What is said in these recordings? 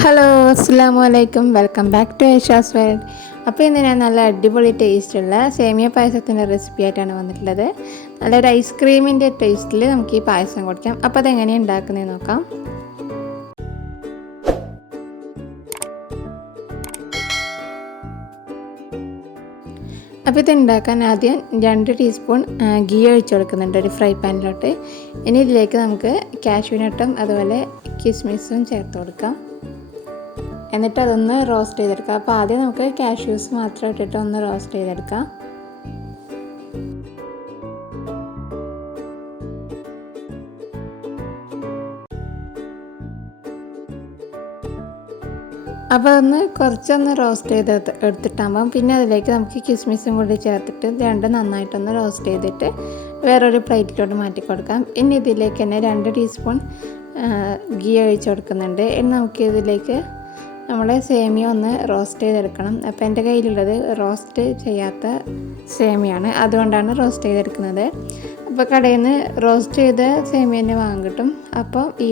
Hello അസ്സലാമു അലൈക്കും welcome back to Aisha's world. അപ്പോൾ ഇന്ന് ഞാൻ നല്ല അടിപൊളി ടേസ്റ്റുള്ള സേമിയ പായസത്തിൻ്റെ റെസിപ്പി ആയിട്ടാണ് വന്നിട്ടുള്ളത്. നല്ലൊരു ഐസ്ക്രീമിൻ്റെ ടേസ്റ്റിൽ നമുക്ക് ഈ പായസം കുടിക്കാം. അപ്പോൾ അതെങ്ങനെയാണ് ഉണ്ടാക്കുന്നതെന്ന് നോക്കാം. അപ്പോൾ ഇത് ഉണ്ടാക്കാൻ ആദ്യം 2 ടീസ്പൂൺ ഗീ ഒഴിച്ച് കൊടുക്കുന്നുണ്ട് ഒരു ഫ്രൈ പാനിലോട്ട്. ഇനി ഇതിലേക്ക് നമുക്ക് കാഷ്യൂ നട്ടും അതുപോലെ കിസ്മിസും ചേർത്ത് കൊടുക്കാം. എന്നിട്ട് അതൊന്ന് റോസ്റ്റ് ചെയ്തെടുക്കാം. അപ്പോൾ ആദ്യം നമുക്ക് കാഷ്യൂസ് മാത്രം ഇട്ടിട്ട് ഒന്ന് റോസ്റ്റ് ചെയ്തെടുക്കാം. അപ്പോൾ അതൊന്ന് കുറച്ചൊന്ന് റോസ്റ്റ് ചെയ്ത് എടുത്തിട്ടാകുമ്പം പിന്നെ അതിലേക്ക് നമുക്ക് കിസ്മിസും കൂടി ചേർത്തിട്ട് രണ്ടും നന്നായിട്ടൊന്ന് റോസ്റ്റ് ചെയ്തിട്ട് വേറൊരു പ്ലേറ്റിലോട്ട് മാറ്റി കൊടുക്കാം. ഇനി ഇതിലേക്ക് തന്നെ 2 ടീസ്പൂൺ ഗീ ഒഴിച്ച് കൊടുക്കുന്നുണ്ട്. ഇനി നമുക്ക് ഇതിലേക്ക് നമ്മളെ സേമിയ ഒന്ന് റോസ്റ്റ് ചെയ്തെടുക്കണം. അപ്പോൾ എൻ്റെ കയ്യിലുള്ളത് റോസ്റ്റ് ചെയ്യാത്ത സേമിയാണ്, അതുകൊണ്ടാണ് റോസ്റ്റ് ചെയ്തെടുക്കുന്നത്. അപ്പോൾ കടയിൽ നിന്ന് റോസ്റ്റ് ചെയ്ത സേമിയ തന്നെ വാങ്ങാൻ കിട്ടും. അപ്പോൾ ഈ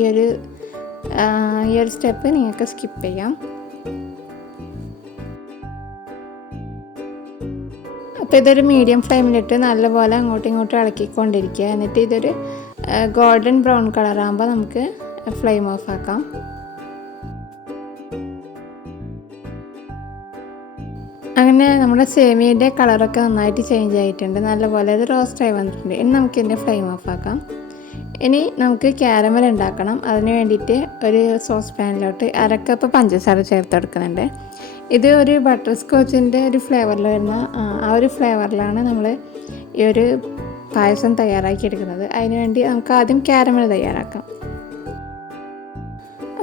ഒരു സ്റ്റെപ്പ് നിങ്ങൾക്ക് സ്കിപ്പ് ചെയ്യാം. അപ്പോൾ ഇതൊരു മീഡിയം ഫ്ലെയിമിലിട്ട് നല്ലപോലെ അങ്ങോട്ടും ഇങ്ങോട്ടും ഇളക്കിക്കൊണ്ടിരിക്കുക. എന്നിട്ട് ഇതൊരു ഗോൾഡൻ ബ്രൗൺ കളറാകുമ്പോൾ നമുക്ക് ഫ്ലെയിം ഓഫ് ആക്കാം. അങ്ങനെ നമ്മുടെ സേമിയയുടെ കളറൊക്കെ നന്നായിട്ട് ചേഞ്ച് ആയിട്ടുണ്ട്. നല്ലപോലെ അത് റോസ്റ്റായി വന്നിട്ടുണ്ട്. ഇനി നമുക്കിതിൻ്റെ ഫ്ലെയിം ഓഫ് ആക്കാം. ഇനി നമുക്ക് ക്യാരമൽ ഉണ്ടാക്കണം. അതിന് വേണ്ടിയിട്ട് ഒരു സോസ് പാനിലോട്ട് 1/2 കപ്പ് പഞ്ചസാര ചേർത്ത് കൊടുക്കുന്നുണ്ട്. ഇത് ഒരു ബട്ടർ സ്കോച്ചിൻ്റെ ഒരു ഫ്ലേവറിൽ വരുന്ന ആ ഒരു ഫ്ലേവറിലാണ് നമ്മൾ ഈ ഒരു പായസം തയ്യാറാക്കി എടുക്കുന്നത്. അതിനുവേണ്ടി നമുക്ക് ആദ്യം ക്യാരമൽ തയ്യാറാക്കാം.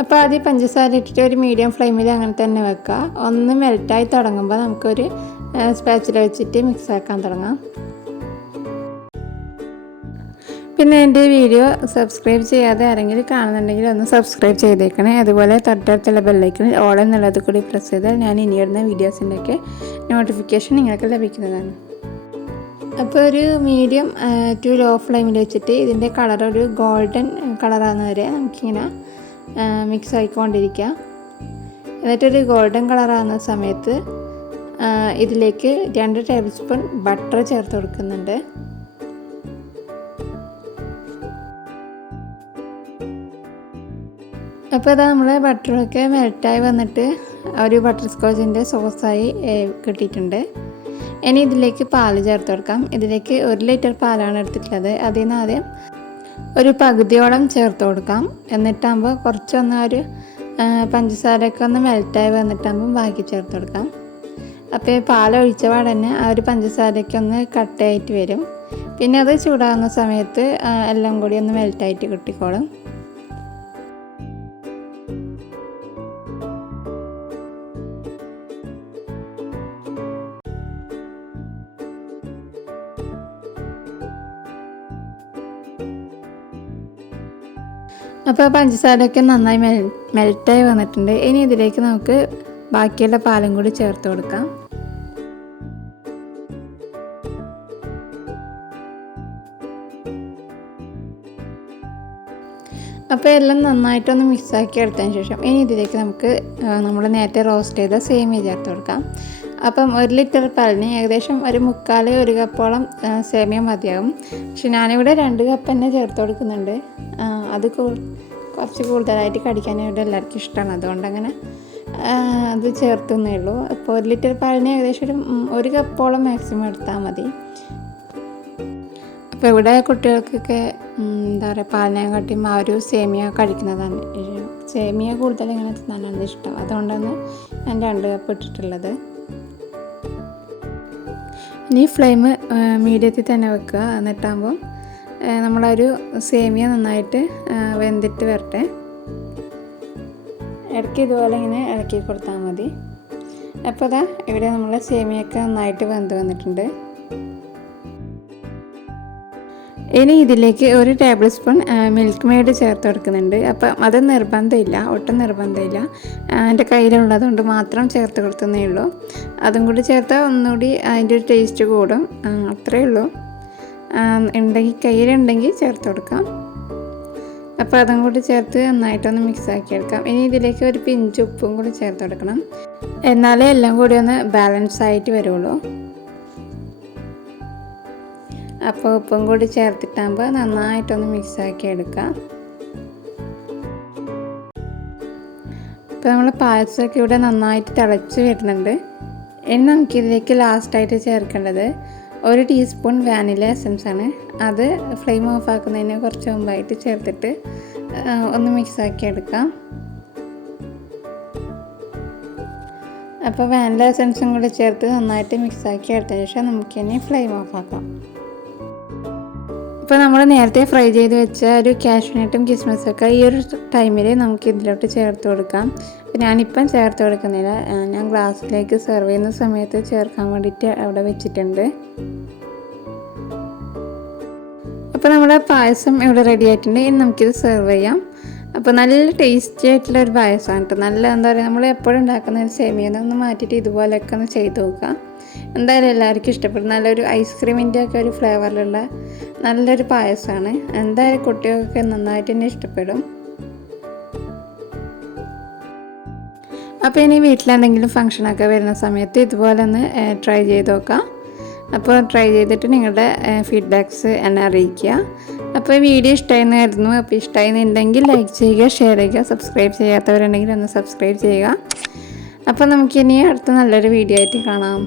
അപ്പോൾ ആദ്യം പഞ്ചസാര ഇട്ടിട്ട് ഒരു മീഡിയം ഫ്ലെയിമിൽ അങ്ങനെ തന്നെ വെക്കുക. ഒന്ന് മെൽറ്റായി തുടങ്ങുമ്പോൾ നമുക്കൊരു സ്പാച്ചില വെച്ചിട്ട് മിക്സ് ആക്കാൻ തുടങ്ങാം. പിന്നെ എൻ്റെ വീഡിയോ സബ്സ്ക്രൈബ് ചെയ്യാതെ ആരെങ്കിലും കാണുന്നുണ്ടെങ്കിൽ ഒന്ന് സബ്സ്ക്രൈബ് ചെയ്തേക്കണേ. അതുപോലെ തൊട്ടടുത്തുള്ള ബെല്ലൈക്കണിൽ ഓൾ എന്നുള്ളത് കൂടി പ്രസ് ചെയ്താൽ ഞാൻ ഇനി ഇടുന്ന വീഡിയോസിൻ്റെയൊക്കെ നോട്ടിഫിക്കേഷൻ നിങ്ങൾക്ക് ലഭിക്കുന്നതാണ്. അപ്പോൾ ഒരു മീഡിയം ടു ലോ ഫ്ലെയിമിൽ വെച്ചിട്ട് ഇതിൻ്റെ കളർ ഒരു ഗോൾഡൻ കളറാകുന്ന വരെ നമുക്കിങ്ങനെ മിക്സ് ആയിക്കൊണ്ടിരിക്കുക. എന്നിട്ടൊരു ഗോൾഡൻ കളറാകുന്ന സമയത്ത് ഇതിലേക്ക് 2 ടേബിൾ സ്പൂൺ ബട്ടർ ചേർത്ത് കൊടുക്കുന്നുണ്ട്. അപ്പോൾ അതാ നമ്മളെ ബട്ടറൊക്കെ മെൽറ്റായി വന്നിട്ട് ഒരു ബട്ടർ സ്കോച്ചിൻ്റെ സോസായി കിട്ടിയിട്ടുണ്ട്. ഇനി ഇതിലേക്ക് പാൽ ചേർത്ത് കൊടുക്കാം. ഇതിലേക്ക് 1 ലിറ്റർ പാലാണ് എടുത്തിട്ടുള്ളത്. അതിൽ നിന്ന് ആദ്യം ഒരു പകുതിയോളം ചേർത്ത് കൊടുക്കാം. എന്നിട്ടാകുമ്പോൾ കുറച്ചൊന്ന് ഒരു പഞ്ചസാരയൊക്കെ ഒന്ന് മെൽറ്റായി വന്നിട്ടാകുമ്പോൾ ബാക്കി ചേർത്ത് കൊടുക്കാം. അപ്പോൾ ഈ പാലൊഴിച്ച പാടെ തന്നെ ആ ഒരു പഞ്ചസാരയൊക്കെ ഒന്ന് കട്ടയായിട്ട് വരും. പിന്നെ അത് ചൂടാകുന്ന സമയത്ത് എല്ലാം കൂടി ഒന്ന് മെൽറ്റായിട്ട് കിട്ടിക്കോളും. അപ്പോൾ പഞ്ചസാരയൊക്കെ നന്നായി മെൽറ്റായി വന്നിട്ടുണ്ട്. ഇനി ഇതിലേക്ക് നമുക്ക് ബാക്കിയുള്ള പാലും കൂടി ചേർത്ത് കൊടുക്കാം. അപ്പോൾ എല്ലാം നന്നായിട്ടൊന്ന് മിക്സാക്കി എടുത്തതിന് ശേഷം ഇനി ഇതിലേക്ക് നമുക്ക് നമ്മൾ നേരത്തെ റോസ്റ്റ് ചെയ്ത സേമിയ ചേർത്ത് കൊടുക്കാം. അപ്പം 1 ലിറ്റർ പാലിന് ഏകദേശം ഒരു 1 കപ്പോളം സേമിയ മതിയാകും. പക്ഷെ ഞാനിവിടെ 2 കപ്പ് തന്നെ ചേർത്ത് കൊടുക്കുന്നുണ്ട്. അത് കുറച്ച് കൂടുതലായിട്ട് കടിക്കാനായിട്ട് എല്ലാവർക്കും ഇഷ്ടമാണ്, അതുകൊണ്ട് അങ്ങനെ അത് ചേർത്തുന്നേ ഉള്ളൂ. അപ്പോൾ 1 ലിറ്റർ പാലിന് ഏകദേശം 1 കപ്പോളം മാക്സിമം എടുത്താൽ മതി. അപ്പോൾ ഇവിടെ കുട്ടികൾക്കൊക്കെ എന്താ പറയുക, പാലിനെക്കാട്ടിയും ആ ഒരു സേമിയ കഴിക്കുന്നതാണ്. സേമിയ കൂടുതൽ ഇങ്ങനെ തിന്നാനാണ് ഇഷ്ടം, അതുകൊണ്ടാണ് ഞാൻ 2 കപ്പ് ഇട്ടിട്ടുള്ളത്. ഇനി ഫ്ലെയിം മീഡിയത്തിൽ തന്നെ വെക്കുക. എന്നിട്ടാകുമ്പോൾ നമ്മളൊരു സേമിയ നന്നായിട്ട് വെന്തിട്ട് വരട്ടെ. ഇടയ്ക്ക് ഇതുപോലെ ഇങ്ങനെ ഇളക്കി കൊടുത്താൽ മതി. അപ്പോൾ ഇതാ ഇവിടെ നമ്മളെ സേമിയൊക്കെ നന്നായിട്ട് വെന്ത് വന്നിട്ടുണ്ട്. ഇനി ഇതിലേക്ക് 1 ടേബിൾ സ്പൂൺ മിൽക്ക്മെയ്ഡ് ചേർത്ത് കൊടുക്കുന്നുണ്ട്. അപ്പം അത് നിർബന്ധമില്ല, ഒട്ടും നിർബന്ധമില്ല. എൻ്റെ കയ്യിലുള്ളതുകൊണ്ട് മാത്രം ചേർത്ത് കൊടുത്തതേ ഉള്ളൂ. അതും കൂടി ചേർത്താൽ ഒന്നുകൂടി അതിൻ്റെ ഒരു ടേസ്റ്റ് കൂടും, അത്രയേ ഉള്ളൂ. കയ്യിലുണ്ടെങ്കിൽ ചേർത്ത് കൊടുക്കാം. അപ്പോൾ അതും കൂടി ചേർത്ത് നന്നായിട്ടൊന്ന് മിക്സ് ആക്കി എടുക്കാം. ഇനി ഇതിലേക്ക് ഒരു പിഞ്ച് ഉപ്പും കൂടി ചേർത്ത് കൊടുക്കണം, എന്നാലേ എല്ലാം കൂടി ഒന്ന് ബാലൻസ് ആയിട്ട് വരുള്ളൂ. അപ്പോൾ ഉപ്പും കൂടി ചേർത്തിട്ടാകുമ്പോൾ നന്നായിട്ടൊന്ന് മിക്സ് ആക്കി എടുക്കാം. ഇപ്പോൾ നമ്മൾ പായസമൊക്കെ ഇവിടെ നന്നായിട്ട് തിളച്ച് വരുന്നുണ്ട്. ഇനി നമുക്കിതിലേക്ക് ലാസ്റ്റായിട്ട് ചേർക്കേണ്ടത് 1 ടീസ്പൂൺ വാനില എസൻസ് ആണ്. അത് ഫ്ലെയിം ഓഫ് ആക്കുന്നതിന് കുറച്ച് മുമ്പായിട്ട് ചേർത്തിട്ട് ഒന്ന് മിക്സ് ആക്കി എടുക്കാം. അപ്പോൾ വാനില എസൻസും കൂടി ചേർത്ത് നന്നായിട്ട് മിക്സ് ആക്കി എടുത്തതിന് ശേഷം നമുക്കിനി ഫ്ലെയിം ഓഫ് ആക്കാം. ഇപ്പോൾ നമ്മൾ നേരത്തെ ഫ്രൈ ചെയ്ത് വെച്ച ഒരു കാഷ്യൂനട്ടും കിസ്മിസൊക്കെ ഈ ഒരു ടൈമിൽ നമുക്ക് ഇതിലോട്ട് ചേർത്ത് കൊടുക്കാം. അപ്പോൾ ഞാനിപ്പം ചേർത്ത് കൊടുക്കുന്നില്ല, ഞാൻ ഗ്ലാസ്സിലേക്ക് സെർവ് ചെയ്യുന്ന സമയത്ത് ചേർക്കാൻ വേണ്ടിയിട്ട് അവിടെ വെച്ചിട്ടുണ്ട്. അപ്പോൾ നമ്മുടെ പായസം ഇവിടെ റെഡി ആയിട്ടുണ്ട്. ഇനി നമുക്കിത് സെർവ് ചെയ്യാം. അപ്പോൾ നല്ല ടേസ്റ്റി ആയിട്ടുള്ള ഒരു പായസമാണ് കേട്ടോ. നല്ല എന്താ പറയുക, നമ്മൾ എപ്പോഴും ഉണ്ടാക്കുന്ന ഒരു സേമിയ ഒന്ന് മാറ്റിയിട്ട് ഇതുപോലെയൊക്കെ ഒന്ന് ചെയ്ത് നോക്കുക. എന്തായാലും എല്ലാവർക്കും ഇഷ്ടപ്പെടും. നല്ലൊരു ഐസ്ക്രീമിൻ്റെ ഒക്കെ ഒരു ഫ്ലേവറിലുള്ള നല്ലൊരു പായസമാണ്. എന്തായാലും കുട്ടികൾക്കൊക്കെ നന്നായിട്ട് തന്നെ ഇഷ്ടപ്പെടും. അപ്പോൾ ഇനി വീട്ടിലെന്തെങ്കിലും ഫംഗ്ഷനൊക്കെ വരുന്ന സമയത്ത് ഇതുപോലെ ഒന്ന് ട്രൈ ചെയ്ത് നോക്കാം. അപ്പോൾ ട്രൈ ചെയ്തിട്ട് നിങ്ങളുടെ ഫീഡ്ബാക്ക്സ് എന്നെ അറിയിക്കുക. അപ്പോൾ ഈ വീഡിയോ ഇഷ്ടമായെന്ന് കരുതുന്നു. അപ്പോൾ ഇഷ്ടമായിരുന്നുണ്ടെങ്കിൽ ലൈക്ക് ചെയ്യുക, ഷെയർ ചെയ്യുക, സബ്സ്ക്രൈബ് ചെയ്യാത്തവരുണ്ടെങ്കിൽ ഒന്ന് സബ്സ്ക്രൈബ് ചെയ്യുക. അപ്പോൾ നമുക്കിനി അടുത്ത നല്ലൊരു വീഡിയോ ആയിട്ട് കാണാം.